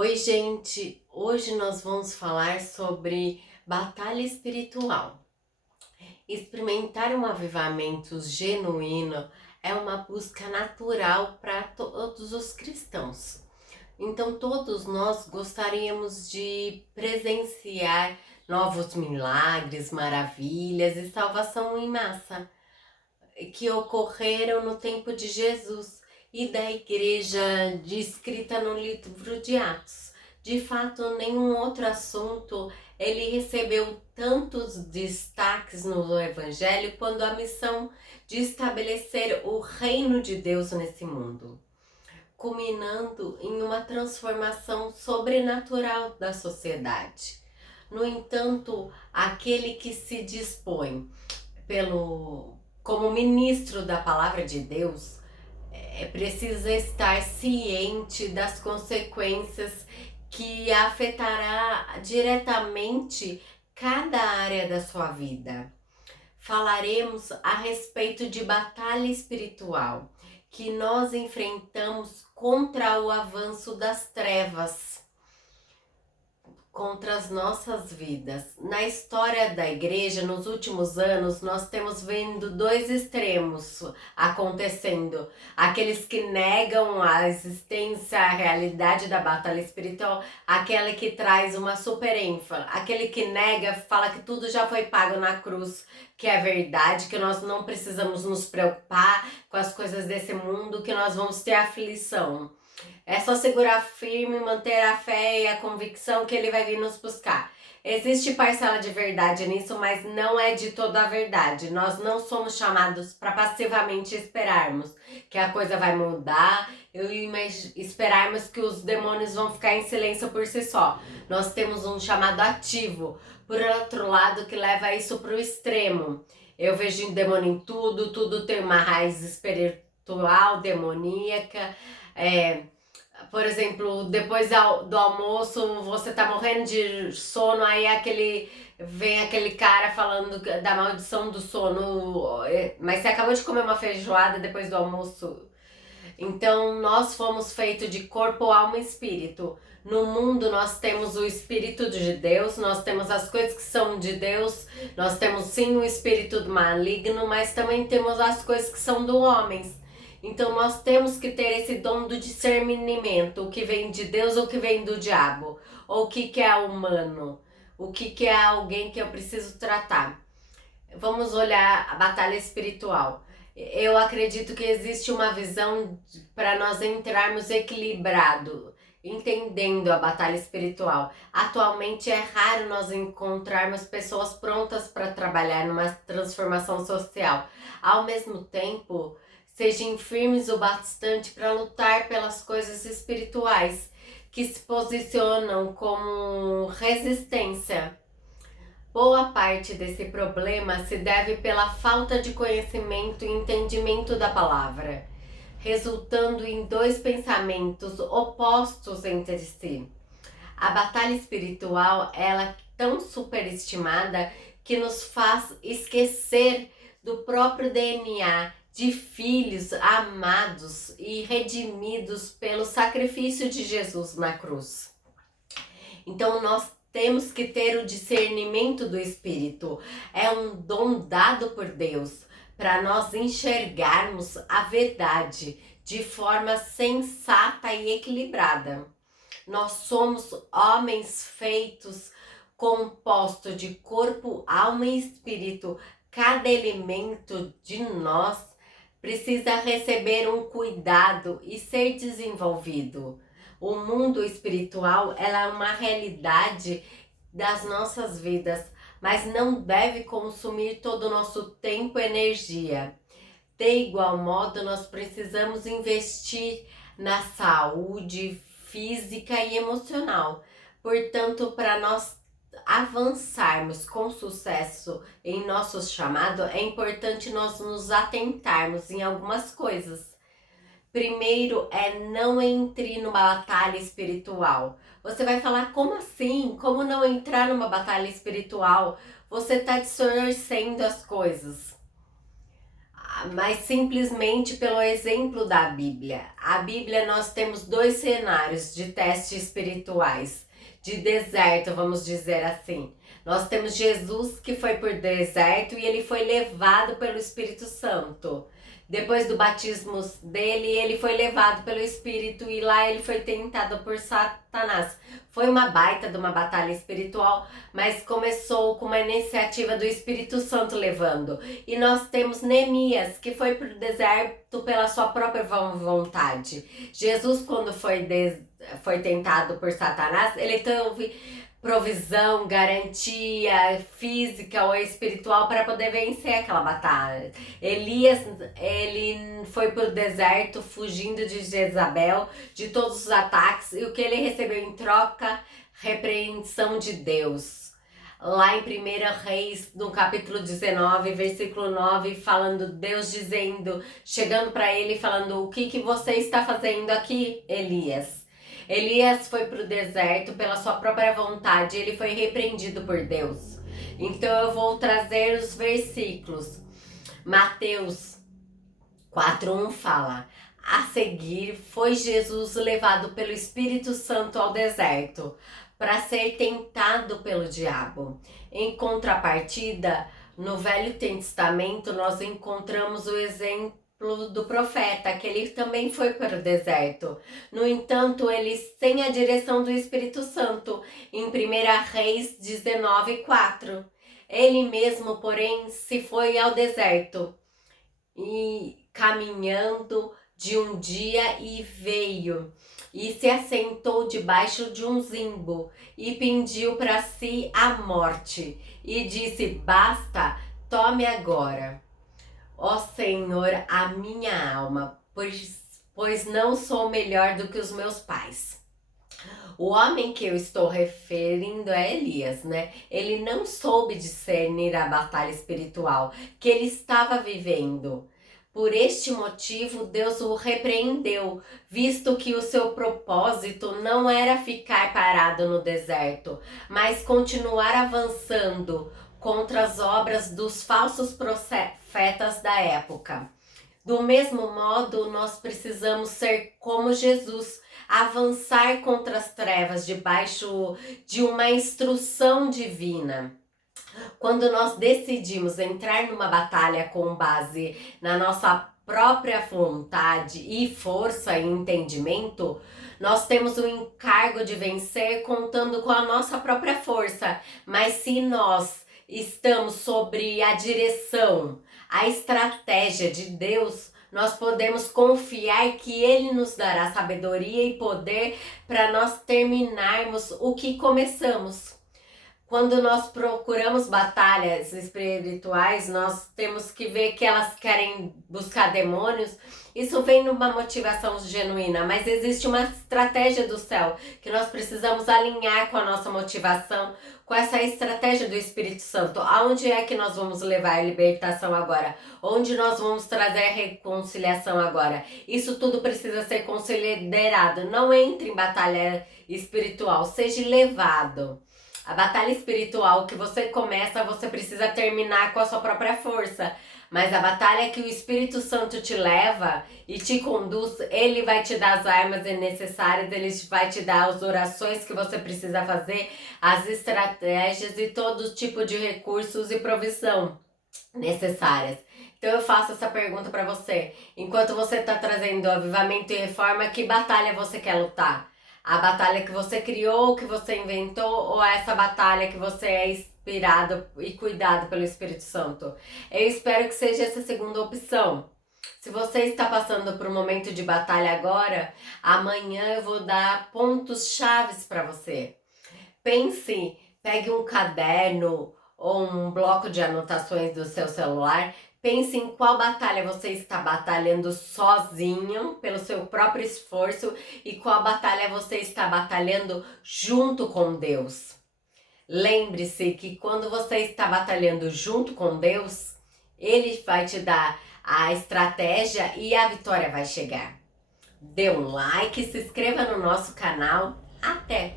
Oi, gente! Hoje nós vamos falar sobre batalha espiritual. Experimentar um avivamento genuíno é uma busca natural para todos os cristãos. Então, todos nós gostaríamos de presenciar novos milagres, maravilhas e salvação em massa que ocorreram no tempo de Jesus e da igreja descrita no livro de Atos. De fato, nenhum outro assunto ele recebeu tantos destaques no Evangelho quanto a missão de estabelecer o reino de Deus nesse mundo, culminando em uma transformação sobrenatural da sociedade. No entanto, aquele que se dispõe como ministro da palavra de Deus, precisa estar ciente das consequências que afetará diretamente cada área da sua vida. Falaremos a respeito de batalha espiritual que nós enfrentamos contra o avanço das trevas, contra as nossas vidas. Na história da igreja, nos últimos anos, nós temos vendo dois extremos acontecendo. Aqueles que negam a existência, a realidade da batalha espiritual, aquele que traz uma super ênfase. Aquele que nega, fala que tudo já foi pago na cruz, que é verdade, que nós não precisamos nos preocupar com as coisas desse mundo, que nós vamos ter aflição. É só segurar firme, manter a fé e a convicção que ele vai vir nos buscar. Existe parcela de verdade nisso, mas não é de toda a verdade. Nós não somos chamados para passivamente esperarmos que a coisa vai mudar e esperarmos que os demônios vão ficar em silêncio por si só. Nós temos um chamado ativo, por outro lado, que leva isso para o extremo. Eu vejo demônio em tudo, tudo tem uma raiz espiritual, demoníaca, por exemplo, depois do almoço você tá morrendo de sono, aí vem aquele cara falando da maldição do sono, mas você acabou de comer uma feijoada depois do almoço. Então nós fomos feitos de corpo, alma e espírito. No mundo nós temos o espírito de Deus, nós temos as coisas que são de Deus, nós temos sim o espírito do maligno, mas também temos as coisas que são do homem. Então nós temos que ter esse dom do discernimento, o que vem de Deus ou o que vem do diabo, ou o que é humano, o que é alguém que eu preciso tratar. Vamos olhar a batalha espiritual. Eu acredito que existe uma visão para nós entrarmos equilibrado, entendendo a batalha espiritual. Atualmente é raro nós encontrarmos pessoas prontas para trabalhar numa transformação social. Ao mesmo tempo, sejam firmes o bastante para lutar pelas coisas espirituais que se posicionam como resistência. Boa parte desse problema se deve pela falta de conhecimento e entendimento da palavra, resultando em dois pensamentos opostos entre si. A batalha espiritual, ela é tão superestimada que nos faz esquecer do próprio DNA de filhos amados e redimidos pelo sacrifício de Jesus na cruz. Então nós temos que ter o discernimento do Espírito. É um dom dado por Deus para nós enxergarmos a verdade de forma sensata e equilibrada. Nós somos homens feitos, compostos de corpo, alma e espírito. Cada elemento de nós precisa receber um cuidado e ser desenvolvido. O mundo espiritual, ela é uma realidade das nossas vidas, mas não deve consumir todo o nosso tempo e energia. De igual modo, nós precisamos investir na saúde física e emocional. Portanto, para nós avançarmos com sucesso em nosso chamado, é importante nós nos atentarmos em algumas coisas. Primeiro não entre numa batalha espiritual. Você vai falar, como assim? Como não entrar numa batalha espiritual? Você está distorcendo as coisas. mas simplesmente pelo exemplo da Bíblia. A Bíblia, nós temos dois cenários de testes espirituais, de deserto, vamos dizer assim. Nós temos Jesus que foi por deserto e ele foi levado pelo Espírito Santo. Depois do batismo dele, ele foi levado pelo Espírito e lá ele foi tentado por Satanás. Foi uma baita de uma batalha espiritual, mas começou com uma iniciativa do Espírito Santo levando. E nós temos Neemias, que foi para o deserto pela sua própria vontade. Jesus, quando foi tentado por Satanás, ele teve provisão, garantia física ou espiritual para poder vencer aquela batalha. Elias, ele foi pro deserto fugindo de Jezabel, de todos os ataques, e o que ele recebeu em troca? Repreensão de Deus. Lá em 1 Reis, no capítulo 19, versículo 9, falando, Deus dizendo, chegando para ele falando, o que você está fazendo aqui, Elias? Elias foi para o deserto pela sua própria vontade, ele foi repreendido por Deus. Então eu vou trazer os versículos. Mateus 4:1 fala: a seguir foi Jesus levado pelo Espírito Santo ao deserto para ser tentado pelo diabo. Em contrapartida, no Velho Testamento nós encontramos o exemplo do profeta, que ele também foi para o deserto. No entanto, ele sem a direção do Espírito Santo, em 1 Reis 19:4. Ele mesmo, porém, se foi ao deserto e caminhando de um dia e veio e se assentou debaixo de um zimbo e pediu para si a morte e disse: basta, tome agora, ó Senhor, a minha alma, pois não sou melhor do que os meus pais. O homem que eu estou referindo é Elias, né? Ele não soube discernir a batalha espiritual que ele estava vivendo. Por este motivo, Deus o repreendeu, visto que o seu propósito não era ficar parado no deserto, mas continuar avançando contra as obras dos falsos profetas da época. Do mesmo modo, nós precisamos ser como Jesus, avançar contra as trevas debaixo de uma instrução divina. Quando nós decidimos entrar numa batalha com base na nossa própria vontade e força e entendimento, nós temos o encargo de vencer contando com a nossa própria força. Mas se nós estamos sobre a direção, a estratégia de Deus, nós podemos confiar que Ele nos dará sabedoria e poder para nós terminarmos o que começamos. Quando nós procuramos batalhas espirituais, nós temos que ver que elas querem buscar demônios. Isso vem numa motivação genuína, mas existe uma estratégia do céu que nós precisamos alinhar com a nossa motivação, com essa estratégia do Espírito Santo. Aonde é que nós vamos levar a libertação agora? Onde nós vamos trazer a reconciliação agora? Isso tudo precisa ser considerado. Não entre em batalha espiritual, seja levado. A batalha espiritual que você começa, você precisa terminar com a sua própria força. Mas a batalha que o Espírito Santo te leva e te conduz, ele vai te dar as armas necessárias, ele vai te dar as orações que você precisa fazer, as estratégias e todo tipo de recursos e provisão necessárias. Então eu faço essa pergunta para você. Enquanto você está trazendo avivamento e reforma, que batalha você quer lutar? A batalha que você criou, que você inventou, ou essa batalha que você é inspirado e cuidado pelo Espírito Santo? Eu espero que seja essa segunda opção. Se você está passando por um momento de batalha agora, amanhã eu vou dar pontos chaves para você. Pense, pegue um caderno ou um bloco de anotações do seu celular. Pense em qual batalha você está batalhando sozinho, pelo seu próprio esforço, e qual batalha você está batalhando junto com Deus. Lembre-se que quando você está batalhando junto com Deus, Ele vai te dar a estratégia e a vitória vai chegar. Dê um like, se inscreva no nosso canal. Até!